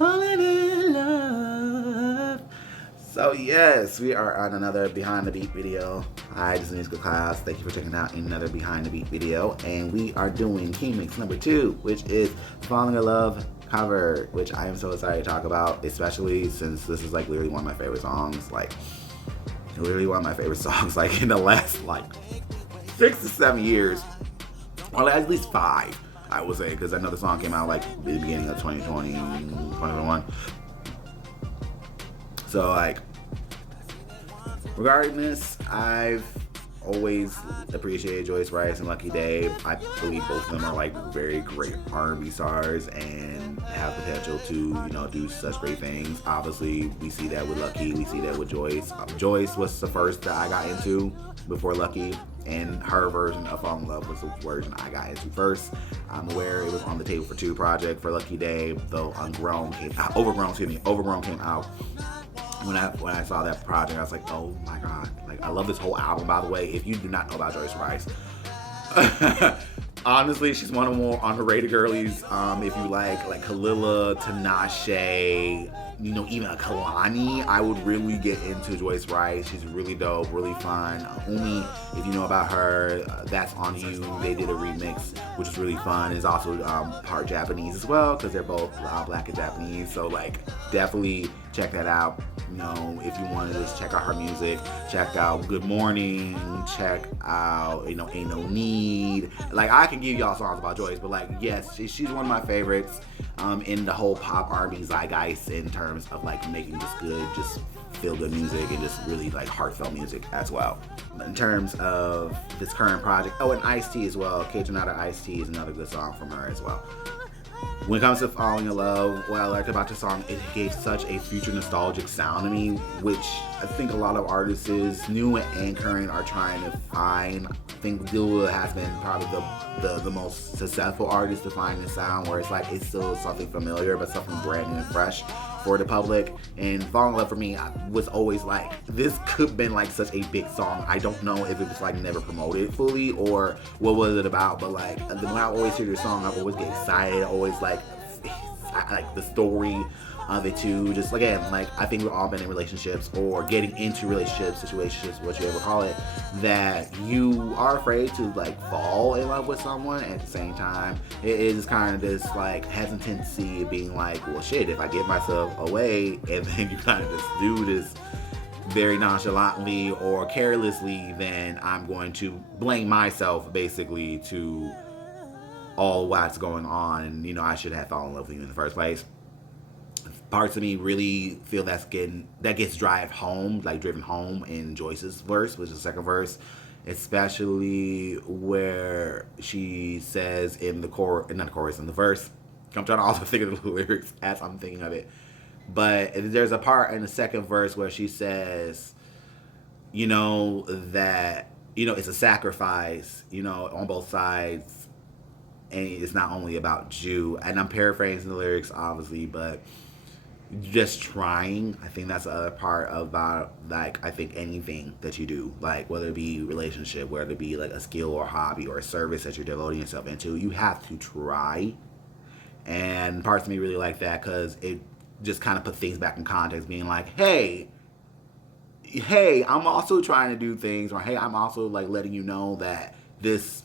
falling in love. So yes, we are on another Behind the Beat video. Hi, this is musical class. Thank you for checking out another Behind the Beat video. And we are doing Keemix number 2, which is Falling in Love cover, which I am so excited to talk about, especially since this is like literally one of my favorite songs. Like literally one of my favorite songs like in the last like 6 to 7 years. Or at least 5, I would say, because I know the song came out like the beginning of 2020, 2021. So like, regarding this, I've always appreciated Joyce Wrice and Lucky Daye. I believe both of them are like very great R&B stars and have potential to, you know, do such great things. Obviously, we see that with Lucky, we see that with Joyce. Joyce was the first that I got into before Lucky, and her version of Fall in Love was the version I got into first. I'm aware it was on the Table for Two project for Lucky Daye, though Overgrown came out. When I saw that project, I was like, oh my god, like I love this whole album. By the way, if you do not know about Joyce Wrice, honestly, she's one of the more underrated girlies. If you like Kalila, Tinashe, you know, even a Kalani, I would really get into Joyce Wrice. She's really dope, really fun. Umi, if you know about her, That's On You. They did a remix, which is really fun. It's also part Japanese as well, because they're both black and Japanese. So like, definitely check that out. You know, if you want to just check out her music, check out Good Morning, check out, you know, Ain't No Need. Like, I can give y'all songs about Joyce, but like, yes, she's one of my favorites in the whole pop R&B zeitgeist in terms of like making just good, just feel good music and just really like heartfelt music as well. In terms of this current project, oh, and Ice-T as well. K-Tronada Ice-T is another good song from her as well. When it comes to Falling in Love, what I liked about the song, it gave such a future nostalgic sound to me, which I think a lot of artists, new and current, are trying to find. I think Dilla has been probably the most successful artist to find this sound, where it's like it's still something familiar, but something brand new and fresh for the public. And Falling in Love for me was always like, this could have been like such a big song. I don't know if it was like never promoted fully or what was it about, but like when I always hear this song, I always get excited. I always like the story of it too. Just again, like I think we've all been in relationships or getting into relationships, situationships, what you ever call it, that you are afraid to like fall in love with someone. At the same time, it is kind of this like hesitancy of being like, well shit, if I give myself away, and then you kind of just do this very nonchalantly or carelessly, then I'm going to blame myself basically to all what's going on, and you know, I should have fallen in love with you in the first place. Parts of me really feel that gets driven home in Joyce's verse, which is the second verse, especially where she says in the in the verse. I'm trying to also think of the lyrics as I'm thinking of it, but there's a part in the second verse where she says, you know, that, you know, it's a sacrifice, you know, on both sides, and it's not only about you. And I'm paraphrasing the lyrics, obviously, but just trying. I think that's the other part about, like, I think anything that you do, like whether it be relationship, whether it be like a skill or a hobby or a service that you're devoting yourself into, you have to try. And parts of me really like that because it just kind of put things back in context, being like, hey, I'm also trying to do things, or hey, I'm also like letting you know that this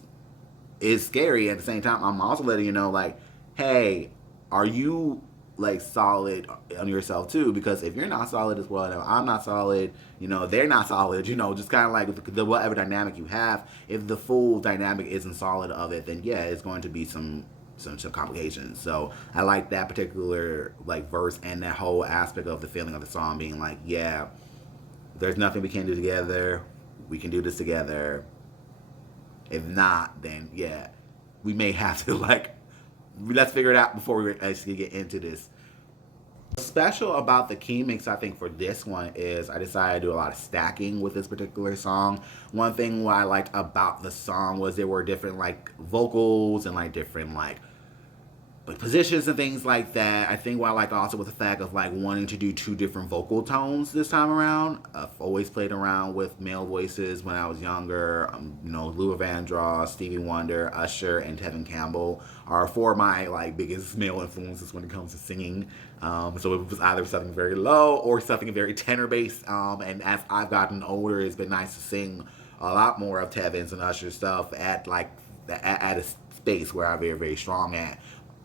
is scary. At the same time, I'm also letting you know, like, hey, are you like solid on yourself too? Because if you're not solid as well, and I'm not solid, you know, they're not solid, you know, just kind of like the whatever dynamic you have, if the full dynamic isn't solid of it, then yeah, it's going to be some complications. So I like that particular like verse and that whole aspect of the feeling of the song being like, yeah, there's nothing we can't do together. We can do this together. If not, then yeah, we may have to like, let's figure it out before we actually get into this. What's special about the Keemix, I think, for this one is I decided to do a lot of stacking with this particular song. One thing what I liked about the song was there were different like vocals and like different like like positions and things like that. I think what I like also with the fact of like wanting to do two different vocal tones this time around. I've always played around with male voices when I was younger. You know, Luther Vandross, Stevie Wonder, Usher, and Tevin Campbell are four of my like biggest male influences when it comes to singing. So it was either something very low or something very tenor based. And as I've gotten older, it's been nice to sing a lot more of Tevin's and Usher's stuff at like at a space where I'm very, very strong at.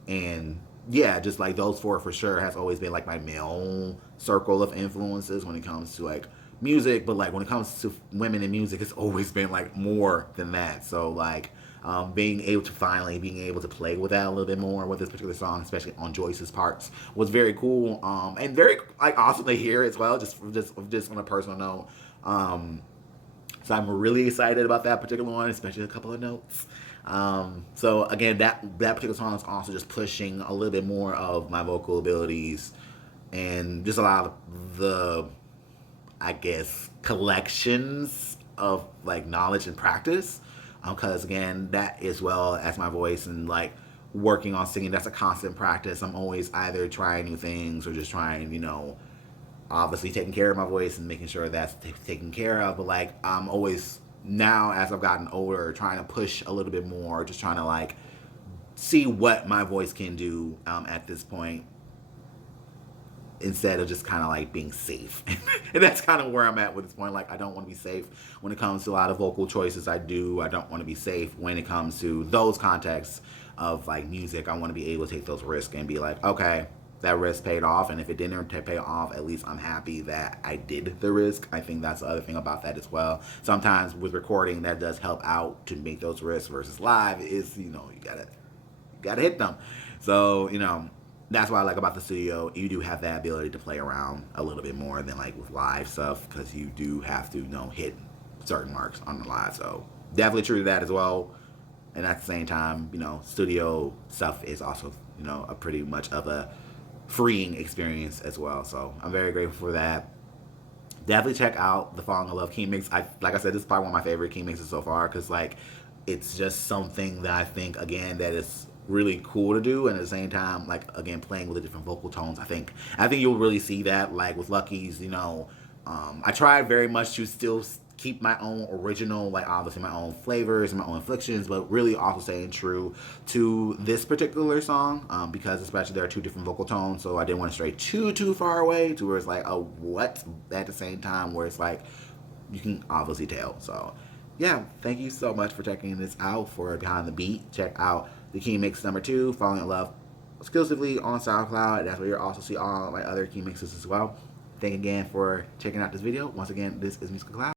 And yeah, just like those four for sure has always been like my male circle of influences when it comes to like music. But like when it comes to women in music, it's always been like more than that. So like being able to finally being able to play with that a little bit more with this particular song, especially on Joyce's parts, was very cool and very like awesome to hear as well. Just on a personal note. So I'm really excited about that particular one, especially a couple of notes. So again, that particular song is also just pushing a little bit more of my vocal abilities and just a lot of the, I guess, collections of like knowledge and practice. Because again, that as well as my voice and like working on singing, that's a constant practice. I'm always either trying new things or just trying, obviously taking care of my voice and making sure that's taken care of. But like I'm always now as I've gotten older trying to push a little bit more, just trying to like see what my voice can do at this point instead of just kind of like being safe. And that's kind of where I'm at with this point. Like I don't want to be safe when it comes to a lot of vocal choices I do. I don't want to be safe when it comes to those contexts of like music. I want to be able to take those risks and be like, okay, that risk paid off, and if it didn't pay off, at least I'm happy that I did the risk. I think that's the other thing about that as well. Sometimes with recording, that does help out to make those risks versus live is, you gotta hit them. So, that's what I like about the studio. You do have that ability to play around a little bit more than like with live stuff, because you do have to, hit certain marks on the live. So definitely true to that as well. And at the same time, studio stuff is also, a pretty much of a freeing experience as well. So I'm very grateful for that. Definitely check out the Falling in Love Keemix. Like I said, this is probably one of my favorite Keemixes so far, because like it's just something that I think again that is really cool to do, and at the same time, like again playing with the different vocal tones. I think you'll really see that like with Lucky's. I try very much to still keep my own original, like obviously my own flavors and my own inflections, but really also staying true to this particular song, because especially there are two different vocal tones, so I didn't want to stray too far away to where it's like, oh, what? At the same time where it's like, you can obviously tell. So yeah, thank you so much for checking this out for Behind the Beat. Check out the Keemix #2, Falling in Love, exclusively on SoundCloud. That's where you'll also see all my other Keemixes as well. Thank you again for checking out this video. Once again, this is Musical Cloud.